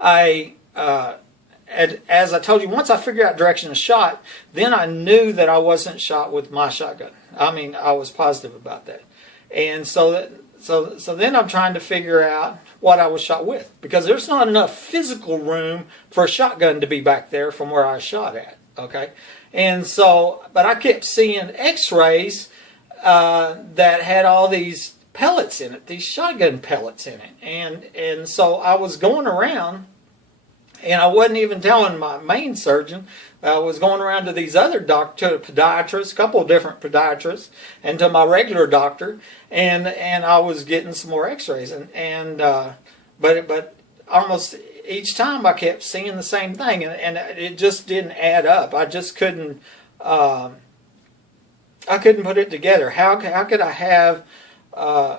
as I told you, once I figured out direction of shot, then I knew that I wasn't shot with my shotgun. I mean, I was positive about that. And so then I'm trying to figure out what I was shot with, because there's not enough physical room for a shotgun to be back there from where I shot at. Okay, and so, but I kept seeing X-rays that had all these pellets in it, these shotgun pellets in it, and so I was going around. And I wasn't even telling my main surgeon. I was going around to these other podiatrists, a couple of different podiatrists, and to my regular doctor, and I was getting some more X-rays, but almost each time I kept seeing the same thing, and it just didn't add up. I just couldn't. I couldn't put it together. How could I have, a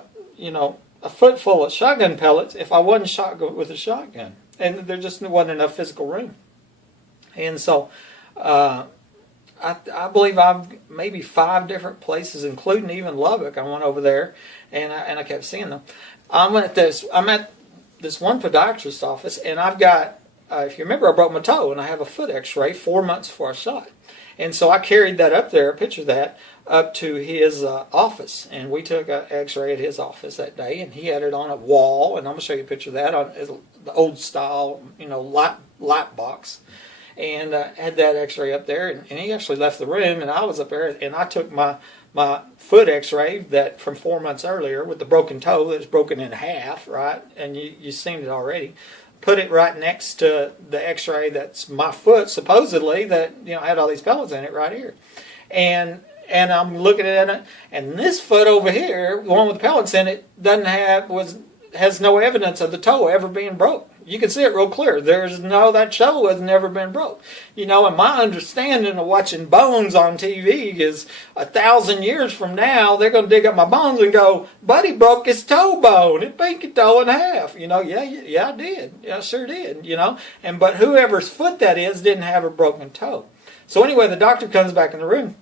foot full of shotgun pellets if I wasn't shot with a shotgun? And there just wasn't enough physical room. And so I believe I've maybe 5 different places, including even Lubbock. I went over there, and I kept seeing them. I'm at this one podiatrist's office, and I've got, if you remember, I broke my toe, and I have a foot X-ray 4 months before I shot. And so I carried that up there, a picture of that, up to his office, and we took an X-ray at his office that day, and he had it on a wall, and I'm going to show you a picture of that on the old style, light box, and had that X-ray up there, and he actually left the room, and I was up there, and I took my foot X-ray that from 4 months earlier with the broken toe that was broken in half, right, and you've seen it already. Put it right next to the X-ray that's my foot, supposedly, that had all these pellets in it right here, and I'm looking at it, and this foot over here, the one with the pellets in it, has no evidence of the toe ever being broke. You can see it real clear. That toe has never been broke. And my understanding of watching bones on TV is 1,000 years from now, they're going to dig up my bones and go, "Buddy broke his toe bone, his pinky toe in half." Yeah, I did. Yeah, I sure did. But whoever's foot that is didn't have a broken toe. So anyway, the doctor comes back in the room.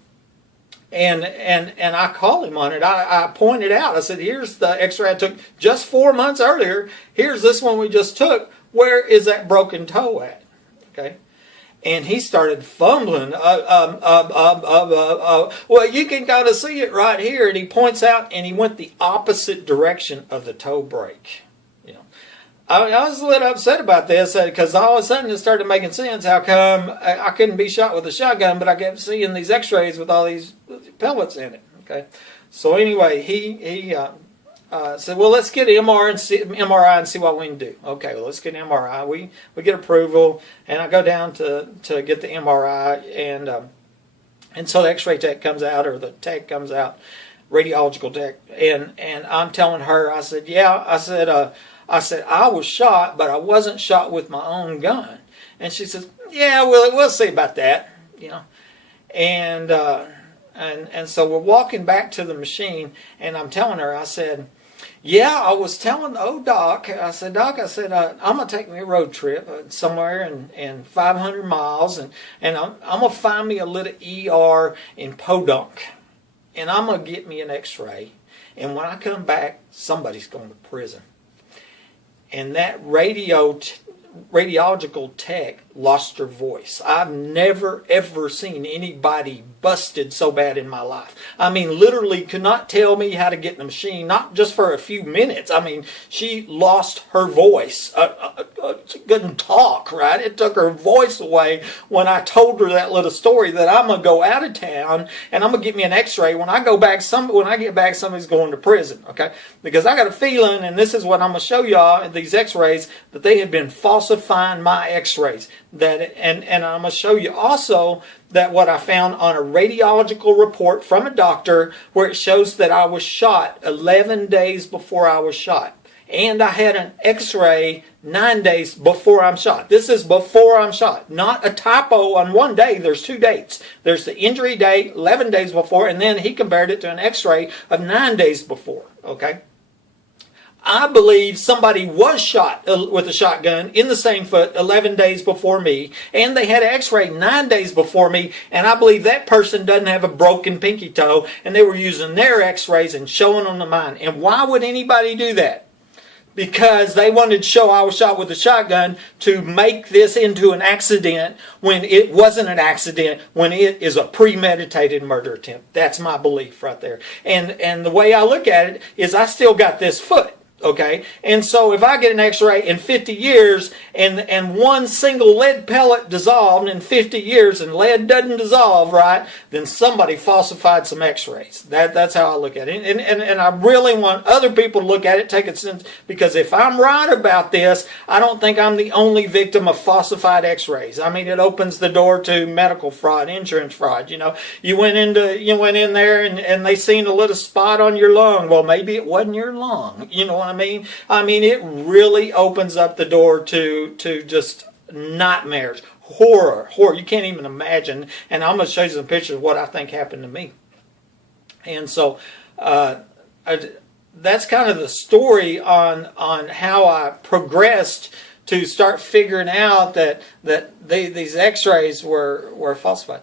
And I called him on it. I pointed out. I said, "Here's the X-ray I took just 4 months earlier. Here's this one we just took. Where is that broken toe at?" Okay, and he started fumbling. Well, you can kind of see it right here. And he points out, and he went the opposite direction of the toe break. I was a little upset about this because all of a sudden it started making sense. How come I couldn't be shot with a shotgun, but I kept seeing these X-rays with all these pellets in it? Okay, so anyway, he said, "Well, let's get an MRI and see what we can do." Okay, well, let's get an MRI. We get approval, and I go down to get the MRI, and so the X-ray tech comes out, or the tech comes out, radiological tech, and I'm telling her, I said, "Yeah," I said, "I was shot, but I wasn't shot with my own gun." And she says, "Yeah, we'll see about that." And so we're walking back to the machine, and I'm telling her, I said, "Yeah, I was telling the old doc," I said, "Doc," I said, "I'm going to take me a road trip somewhere in 500 miles, and I'm going to find me a little ER in Podunk, and I'm going to get me an X-ray, and when I come back, somebody's going to prison." And that radiological tech lost her voice. I've never, ever seen anybody busted so bad in my life. I mean, literally could not tell me how to get in the machine, not just for a few minutes. I mean, she lost her voice. Couldn't talk, right? It took her voice away when I told her that little story that I'm going to go out of town and I'm going to get me an X-ray. When I get back, somebody's going to prison, okay? Because I got a feeling, and this is what I'm going to show y'all in these X-rays, that they had been falsifying my X-rays. And I'm going to show you also that what I found on a radiological report from a doctor where it shows that I was shot 11 days before I was shot. And I had an X-ray 9 days before I'm shot. This is before I'm shot. Not a typo on one day. There's 2 dates. There's the injury date, 11 days before, and then he compared it to an X-ray of 9 days before. Okay? I believe somebody was shot with a shotgun in the same foot 11 days before me, and they had an X-ray 9 days before me, and I believe that person doesn't have a broken pinky toe, and they were using their X-rays and showing them to mine. And why would anybody do that? because they wanted to show I was shot with a shotgun to make this into an accident when it wasn't an accident, when it is a premeditated murder attempt. That's my belief right there. And the way I look at it is I still got this foot. Okay, and so if I get an x-ray in 50 years and one single lead pellet dissolved in 50 years and lead doesn't dissolve, right, then somebody falsified some x-rays. That's how I look at it. And I really want other people to look at it, take it sense, because if I'm right about this, I don't think I'm the only victim of falsified x-rays. I mean, it opens the door to medical fraud, insurance fraud. You know, you went in there and they seen a little spot on your lung. Well, maybe it wasn't your lung. You know what I mean? I mean, it really opens up the door to just nightmares, horror. You can't even imagine. And I'm going to show you some pictures of what I think happened to me. And so that's kind of the story on how I progressed to start figuring out that these X-rays were falsified.